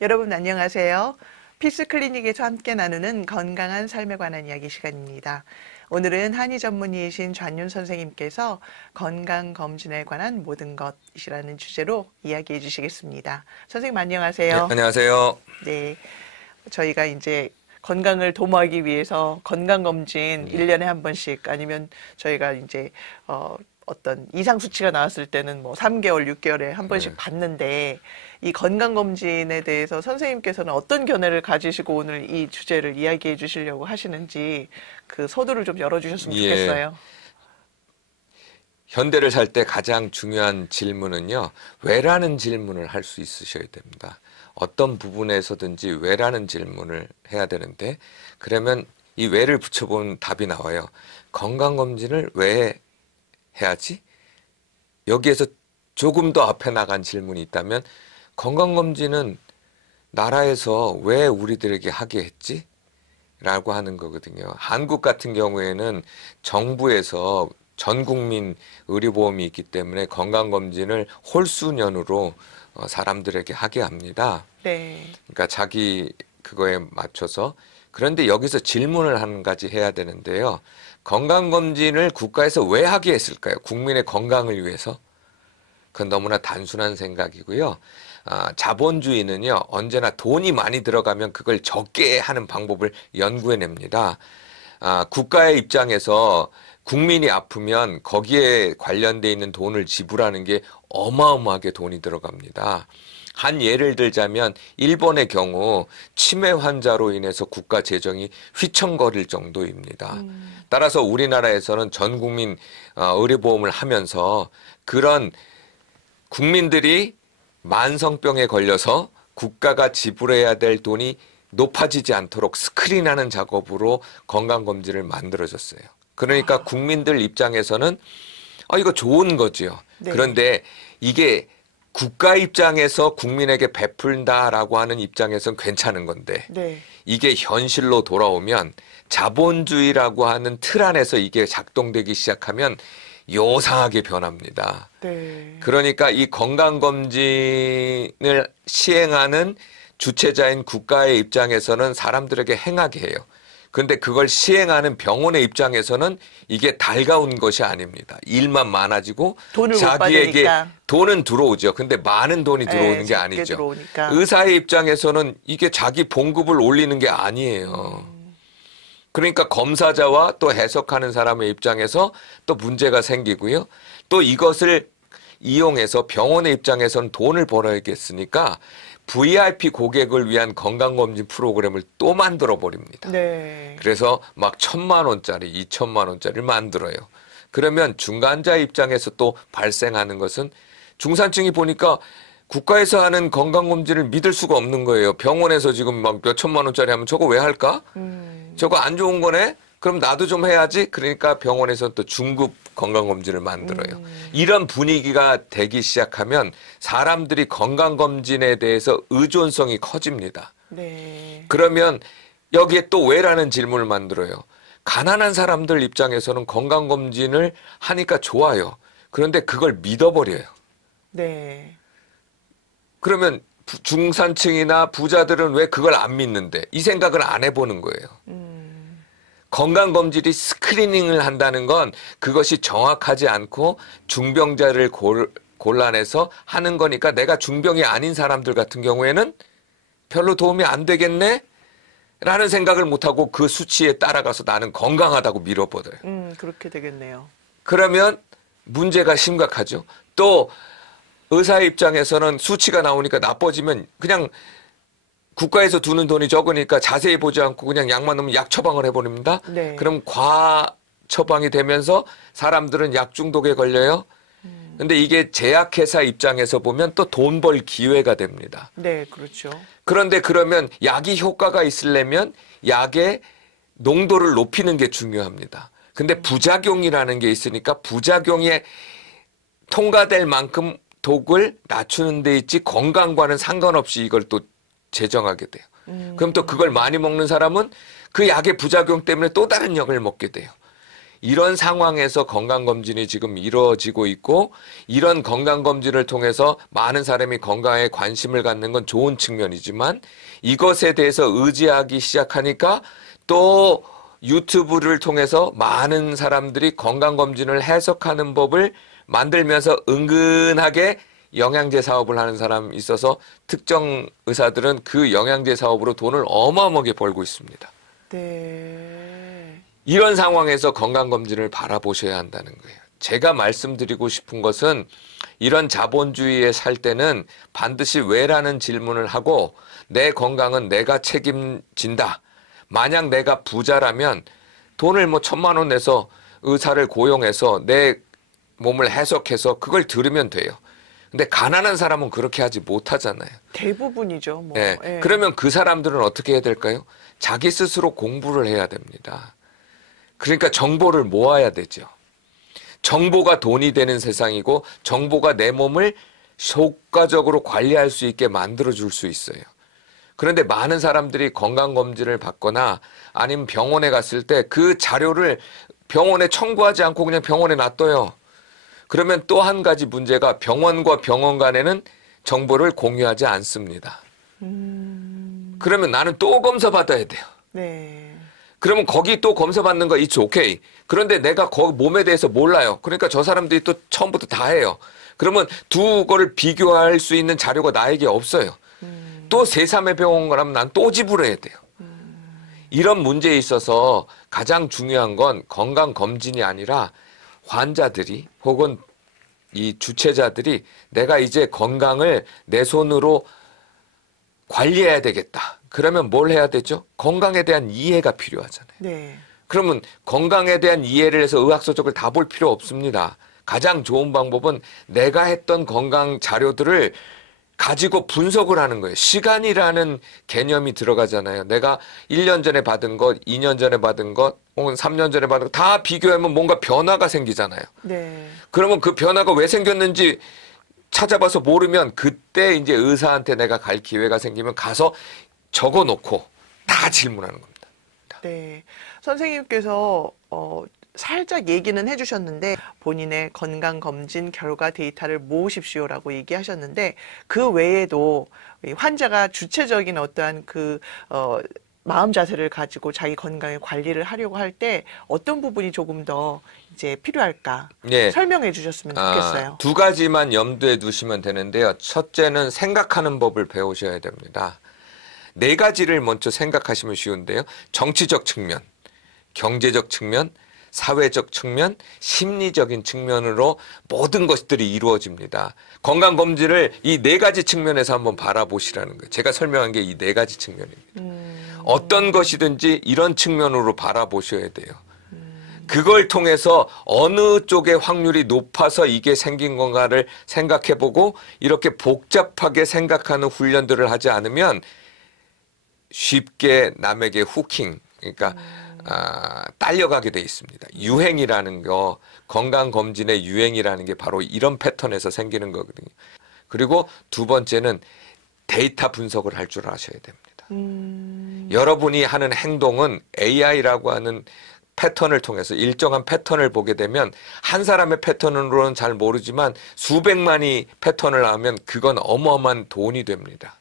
여러분 안녕하세요. 피스클리닉에서 함께 나누는 건강한 삶에 관한 이야기 시간입니다. 오늘은 한의 전문의이신 좌윤 선생님께서 건강검진에 관한 모든 것이라는 주제로 이야기해 주시겠습니다. 선생님 안녕하세요. 네, 안녕하세요. 네, 저희가 이제 건강을 도모하기 위해서 건강검진 1년에 한 번씩 아니면 저희가 이제 어떤 이상 수치가 나왔을 때는 뭐 3개월, 6개월에 한 번씩 받는데 이 건강검진에 대해서 선생님께서는 어떤 견해를 가지시고 오늘 이 주제를 이야기해 주시려고 하시는지 그 서두를 좀 열어주셨으면 좋겠어요. 현대를 살 때 가장 중요한 질문은요. 왜라는 질문을 할 수 있으셔야 됩니다. 어떤 부분에서든지 왜라는 질문을 해야 되는데 그러면 이 왜를 붙여보면 답이 나와요. 건강검진을 왜 해야지? 여기에서 조금 더 앞에 나간 질문이 있다면 건강검진은 나라에서 왜 우리들에게 하게 했지? 라고 하는 거거든요. 한국 같은 경우에는 정부에서 전 국민 의료보험이 있기 때문에 건강검진을 홀수년으로 사람들에게 하게 합니다. 네. 그러니까 자기 그거에 맞춰서. 그런데 여기서 질문을 한 가지 해야 되는데요. 건강검진을 국가에서 왜 하게 했을까요? 국민의 건강을 위해서? 그건 너무나 단순한 생각이고요. 자본주의는요, 언제나 돈이 많이 들어가면 그걸 적게 하는 방법을 연구해냅니다. 국가의 입장에서 국민이 아프면 거기에 관련돼 있는 돈을 지불하는 게 어마어마하게 돈이 들어갑니다. 한 예를 들자면 일본의 경우 치매 환자로 인해서 국가 재정이 휘청거릴 정도입니다. 따라서 우리나라에서는 전 국민 의료보험을 하면서 그런 국민들이 만성병에 걸려서 국가가 지불해야 될 돈이 높아지지 않도록 스크린하는 작업으로 건강검진을 만들어줬어요. 그러니까 국민들 입장에서는 이거 좋은 거지요. 네. 그런데 이게 국가 입장에서 국민에게 베푼다라고 하는 입장에서는 괜찮은 건데 네. 이게 현실로 돌아오면 자본주의라고 하는 틀 안에서 이게 작동되기 시작하면 요상하게 변합니다. 네. 그러니까 이 건강검진을 시행하는 주체자인 국가의 입장에서는 사람들에게 행하게 해요. 그런데 그걸 시행하는 병원의 입장에서는 이게 달가운 것이 아닙니다. 일만 많아지고 돈을 자기에게 못 받으니까. 돈은 들어오죠. 근데 많은 돈이 들어오는 게 적게 아니죠. 들어오니까. 의사의 입장에서는 이게 자기 봉급을 올리는 게 아니에요. 그러니까 검사자와 또 해석하는 사람의 입장에서 또 문제가 생기고요. 또 이것을 이용해서 병원의 입장에서는 돈을 벌어야겠으니까 VIP 고객을 위한 건강검진 프로그램을 또 만들어 버립니다. 네. 그래서 막 1,000만 원짜리, 2,000만 원짜리를 만들어요. 그러면 중간자 입장에서 또 발생하는 것은 중산층이 보니까 국가에서 하는 건강검진을 믿을 수가 없는 거예요. 병원에서 지금 막 몇 천만 원짜리 하면 저거 왜 할까? 저거 안 좋은 거네? 그럼 나도 좀 해야지. 그러니까 병원에서 또 중급 건강검진을 만들어요. 이런 분위기가 되기 시작하면 사람들이 건강검진에 대해서 의존성이 커집니다. 네. 그러면 여기에 또 왜라는 질문을 만들어요. 가난한 사람들 입장에서는 건강검진을 하니까 좋아요. 그런데 그걸 믿어버려요. 네. 그러면 중산층이나 부자들은 왜 그걸 안 믿는데? 이 생각을 안 해보는 거예요. 건강검진이 스크리닝을 한다는 건 그것이 정확하지 않고 중병자를 골라내서 하는 거니까 내가 중병이 아닌 사람들 같은 경우에는 별로 도움이 안 되겠네? 라는 생각을 못하고 그 수치에 따라가서 나는 건강하다고 밀어버려요. 그렇게 되겠네요. 그러면 문제가 심각하죠. 또 의사의 입장에서는 수치가 나오니까 나빠지면 그냥 국가에서 두는 돈이 적으니까 자세히 보지 않고 그냥 약만 넣으면 약 처방을 해버립니다. 네. 그럼 과처방이 되면서 사람들은 약 중독에 걸려요. 근데 이게 제약회사 입장에서 보면 또 돈 벌 기회가 됩니다. 네, 그렇죠. 그런데 그러면 약이 효과가 있으려면 약의 농도를 높이는 게 중요합니다. 근데 부작용이라는 게 있으니까 부작용에 통과될 만큼 독을 낮추는 데 있지 건강과는 상관없이 이걸 또 제정하게 돼요. 그럼 또 그걸 많이 먹는 사람은 그 약의 부작용 때문에 또 다른 약을 먹게 돼요. 이런 상황에서 건강검진이 지금 이루어지고 있고 이런 건강검진을 통해서 많은 사람이 건강에 관심을 갖는 건 좋은 측면이지만 이것에 대해서 의지하기 시작하니까 또 유튜브를 통해서 많은 사람들이 건강검진을 해석하는 법을 만들면서 은근하게 영양제 사업을 하는 사람이 있어서 특정 의사들은 그 영양제 사업으로 돈을 어마어마하게 벌고 있습니다. 네. 이런 상황에서 건강검진을 바라보셔야 한다는 거예요. 제가 말씀드리고 싶은 것은 이런 자본주의에 살 때는 반드시 왜라는 질문을 하고 내 건강은 내가 책임진다. 만약 내가 부자라면 돈을 뭐 1,000만 원 내서 의사를 고용해서 내 몸을 해석해서 그걸 들으면 돼요. 근데 가난한 사람은 그렇게 하지 못하잖아요. 대부분이죠. 뭐. 네. 예. 그러면 그 사람들은 어떻게 해야 될까요? 자기 스스로 공부를 해야 됩니다. 그러니까 정보를 모아야 되죠. 정보가 돈이 되는 세상이고 정보가 내 몸을 효과적으로 관리할 수 있게 만들어줄 수 있어요. 그런데 많은 사람들이 건강검진을 받거나 아니면 병원에 갔을 때 그 자료를 병원에 청구하지 않고 그냥 병원에 놔둬요. 그러면 또 한 가지 문제가 병원과 병원 간에는 정보를 공유하지 않습니다. 그러면 나는 또 검사 받아야 돼요. 네. 그러면 거기 또 검사 받는 거 it's okay. 그런데 내가 거기 몸에 대해서 몰라요. 그러니까 저 사람들이 또 처음부터 다 해요. 그러면 두 거를 비교할 수 있는 자료가 나에게 없어요. 또 세3의 병원 가면 난 또 지불해야 돼요. 이런 문제에 있어서 가장 중요한 건 건강검진이 아니라 환자들이 혹은 이 주체자들이 내가 이제 건강을 내 손으로 관리해야 되겠다. 그러면 뭘 해야 되죠? 건강에 대한 이해가 필요하잖아요. 네. 그러면 건강에 대한 이해를 해서 의학서적을 다 볼 필요 없습니다. 가장 좋은 방법은 내가 했던 건강 자료들을 가지고 분석을 하는 거예요. 시간이라는 개념이 들어가잖아요. 내가 1년 전에 받은 것, 2년 전에 받은 것, 혹은 3년 전에 받은 것 다 비교하면 뭔가 변화가 생기잖아요. 네. 그러면 그 변화가 왜 생겼는지 찾아봐서 모르면 그때 이제 의사한테 내가 갈 기회가 생기면 가서 적어 놓고 다 질문하는 겁니다. 네. 선생님께서 살짝 얘기는 해주셨는데 본인의 건강검진 결과 데이터를 모으십시오라고 얘기하셨는데 그 외에도 이 환자가 주체적인 어떠한 그 마음 자세를 가지고 자기 건강의 관리를 하려고 할 때 어떤 부분이 조금 더 이제 필요할까 네. 설명해 주셨으면 좋겠어요. 두 가지만 염두에 두시면 되는데요. 첫째는 생각하는 법을 배우셔야 됩니다. 네 가지를 먼저 생각하시면 쉬운데요. 정치적 측면, 경제적 측면, 사회적 측면, 심리적인 측면으로 모든 것들이 이루어집니다. 건강검진을 이 네 가지 측면에서 한번 바라보시라는 거예요. 제가 설명한 게 이 네 가지 측면입니다. 어떤 것이든지 이런 측면으로 바라보셔야 돼요. 그걸 통해서 어느 쪽의 확률이 높아서 이게 생긴 건가를 생각해보고 이렇게 복잡하게 생각하는 훈련들을 하지 않으면 쉽게 남에게 후킹, 그러니까 딸려가게 돼 있습니다. 유행이라는 거, 건강검진의 유행이라는 게 바로 이런 패턴에서 생기는 거거든요. 그리고 두 번째는 데이터 분석을 할 줄 아셔야 됩니다. 여러분이 하는 행동은 AI라고 하는 패턴을 통해서 일정한 패턴을 보게 되면 한 사람의 패턴으로는 잘 모르지만 수백만이 패턴을 하면 그건 어마어마한 돈이 됩니다.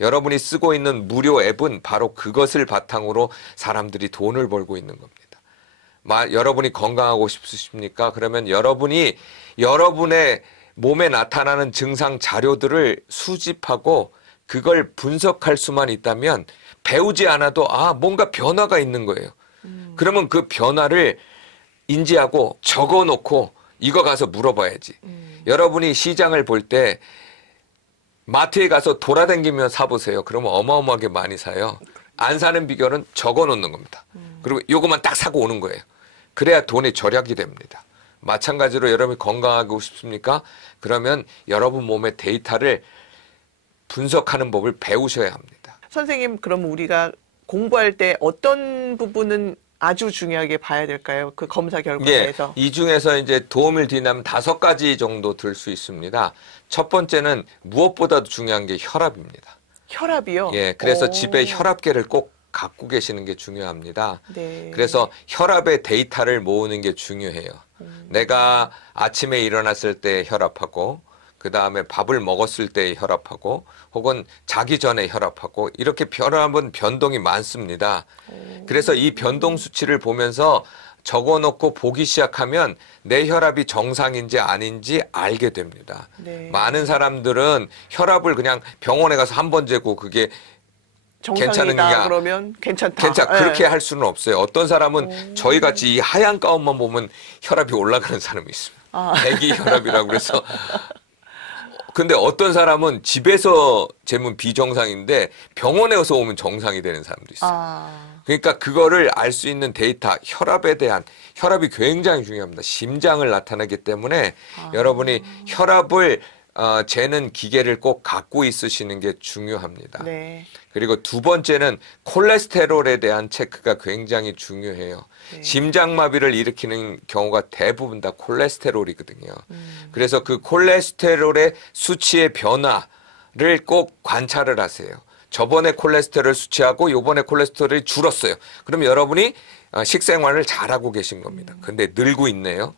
여러분이 쓰고 있는 무료 앱은 바로 그것을 바탕으로 사람들이 돈을 벌고 있는 겁니다. 여러분이 건강하고 싶으십니까? 그러면 여러분이 여러분의 몸에 나타나는 증상 자료들을 수집하고 그걸 분석할 수만 있다면 배우지 않아도 뭔가 변화가 있는 거예요. 그러면 그 변화를 인지하고 적어놓고 이거 가서 물어봐야지. 여러분이 시장을 볼 때 마트에 가서 돌아다니며 사보세요. 그러면 어마어마하게 많이 사요. 안 사는 비결은 적어놓는 겁니다. 그리고 요것만 딱 사고 오는 거예요. 그래야 돈이 절약이 됩니다. 마찬가지로 여러분이 건강하고 싶습니까? 그러면 여러분 몸의 데이터를 분석하는 법을 배우셔야 합니다. 선생님, 그럼 우리가 공부할 때 어떤 부분은 아주 중요하게 봐야 될까요? 그 검사 결과에서. 이 중에서 이제 도움을 드리려면 5가지 정도 들 수 있습니다. 첫 번째는 무엇보다도 중요한 게 혈압입니다. 혈압이요? 그래서 집에 혈압계를 꼭 갖고 계시는 게 중요합니다. 네. 그래서 혈압의 데이터를 모으는 게 중요해요. 내가 아침에 일어났을 때 혈압하고 그 다음에 밥을 먹었을 때 혈압하고 혹은 자기 전에 혈압하고 이렇게 혈압은 변동이 많습니다. 그래서 이 변동 수치를 보면서 적어놓고 보기 시작하면 내 혈압이 정상인지 아닌지 알게 됩니다. 네. 많은 사람들은 혈압을 그냥 병원에 가서 한 번 재고 그게 정상이다 그러면 괜찮다. 그렇게 할 수는 없어요. 어떤 사람은 저희 같이 이 하얀 가운만 보면 혈압이 올라가는 사람이 있습니다. 대기 혈압이라고 그래서 근데 어떤 사람은 집에서 재면 비정상인데 병원에 가서 오면 정상이 되는 사람도 있어요. 그러니까 그거를 알 수 있는 데이터, 혈압이 굉장히 중요합니다. 심장을 나타내기 때문에 여러분이 혈압을 재는 기계를 꼭 갖고 있으시는 게 중요합니다. 네. 그리고 두 번째는 콜레스테롤에 대한 체크가 굉장히 중요해요. 네. 심장마비를 일으키는 경우가 대부분 다 콜레스테롤이거든요. 그래서 그 콜레스테롤의 수치의 변화를 꼭 관찰을 하세요. 저번에 콜레스테롤 수치하고 요번에 콜레스테롤이 줄었어요. 그럼 여러분이 식생활을 잘하고 계신 겁니다. 근데 늘고 있네요.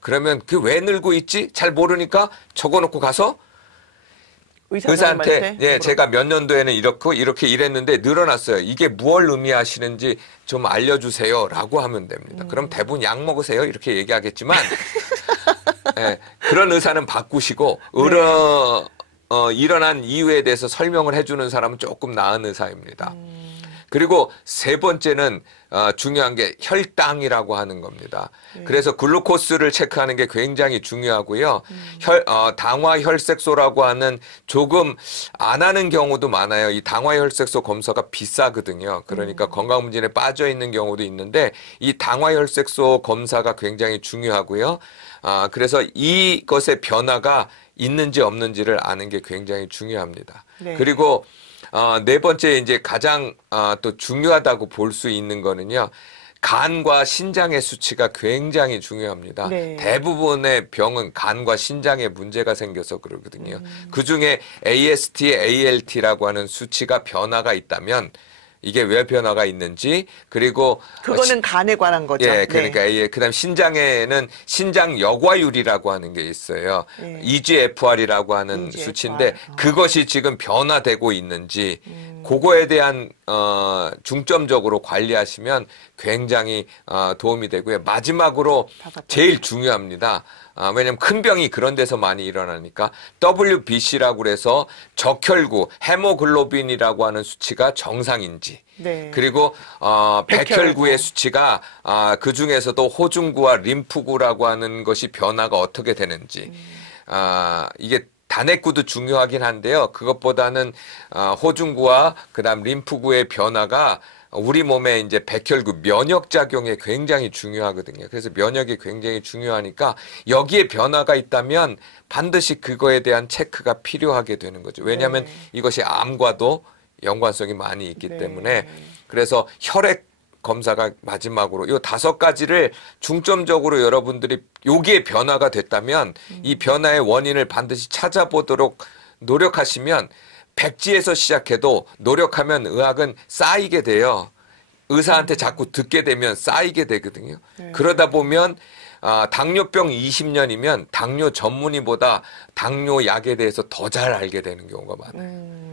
그러면 그 왜 늘고 있지? 잘 모르니까 적어놓고 가서 의사한테 예, 제가 몇 년도에는 이렇게 일했는데 늘어났어요. 이게 무엇을 의미하시는지 좀 알려주세요 라고 하면 됩니다. 그럼 대부분 약 먹으세요 이렇게 얘기하겠지만 예, 그런 의사는 바꾸시고 일어난 이유에 대해서 설명을 해주는 사람은 조금 나은 의사입니다. 그리고 세 번째는 중요한 게 혈당이라고 하는 겁니다. 그래서 글루코스를 체크하는 게 굉장히 중요하고요. 당화혈색소라고 하는 조금 안 하는 경우도 많아요. 이 당화혈색소 검사가 비싸거든요. 그러니까 건강검진에 빠져 있는 경우도 있는데 이 당화혈색소 검사가 굉장히 중요하고요. 그래서 이것의 변화가 있는지 없는지를 아는 게 굉장히 중요합니다. 네. 그리고 네 번째 이제 가장 또 중요하다고 볼 수 있는 거는요. 간과 신장의 수치가 굉장히 중요합니다. 네. 대부분의 병은 간과 신장에 문제가 생겨서 그러거든요. 그중에 AST, ALT라고 하는 수치가 변화가 있다면 이게 왜 변화가 있는지 그리고 그거는 간에 관한 거죠. 예, 그러니까 네. 그다음 신장에는 신장 여과율이라고 하는 게 있어요. 네. EGFR이라고 하는 EGFR. 수치인데 그것이 지금 변화되고 있는지 그거에 대한 중점적으로 관리하시면 굉장히 도움이 되고요. 마지막으로 제일 중요합니다. 왜냐면 큰 병이 그런 데서 많이 일어나니까 WBC라고 그래서 적혈구, 헤모글로빈이라고 하는 수치가 정상인지 네. 그리고 백혈구의 수치가 그 중에서도 호중구와 림프구라고 하는 것이 변화가 어떻게 되는지 이게 단핵구도 중요하긴 한데요. 그것보다는 호중구와 그다음 림프구의 변화가 우리 몸에 이제 백혈구 면역 작용에 굉장히 중요하거든요. 그래서 면역이 굉장히 중요하니까 여기에 변화가 있다면 반드시 그거에 대한 체크가 필요하게 되는 거죠. 왜냐하면 이것이 암과도 연관성이 많이 있기 때문에 그래서 혈액 검사가 마지막으로 요 5가지를 중점적으로 여러분들이 여기에 변화가 됐다면 이 변화의 원인을 반드시 찾아보도록 노력하시면 백지에서 시작해도 노력하면 의학은 쌓이게 돼요. 의사한테 자꾸 듣게 되면 쌓이게 되거든요. 그러다 보면 당뇨병 20년이면 당뇨 전문의보다 당뇨 약에 대해서 더 잘 알게 되는 경우가 많아요.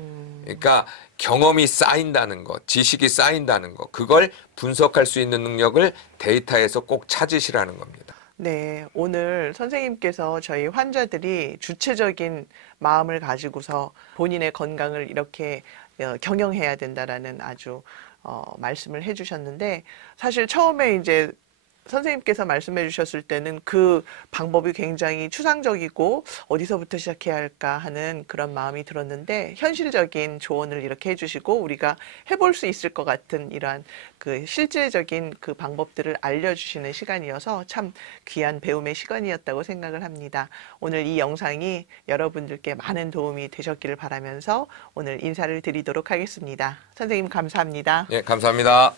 그러니까 경험이 쌓인다는 것, 지식이 쌓인다는 것, 그걸 분석할 수 있는 능력을 데이터에서 꼭 찾으시라는 겁니다. 네, 오늘 선생님께서 저희 환자들이 주체적인 마음을 가지고서 본인의 건강을 이렇게 경영해야 된다라는 아주 말씀을 해주셨는데 사실 처음에 이제 선생님께서 말씀해 주셨을 때는 그 방법이 굉장히 추상적이고 어디서부터 시작해야 할까 하는 그런 마음이 들었는데 현실적인 조언을 이렇게 해주시고 우리가 해볼 수 있을 것 같은 이러한 그 실질적인 그 방법들을 알려주시는 시간이어서 참 귀한 배움의 시간이었다고 생각을 합니다. 오늘 이 영상이 여러분들께 많은 도움이 되셨기를 바라면서 오늘 인사를 드리도록 하겠습니다. 선생님 감사합니다. 네, 감사합니다.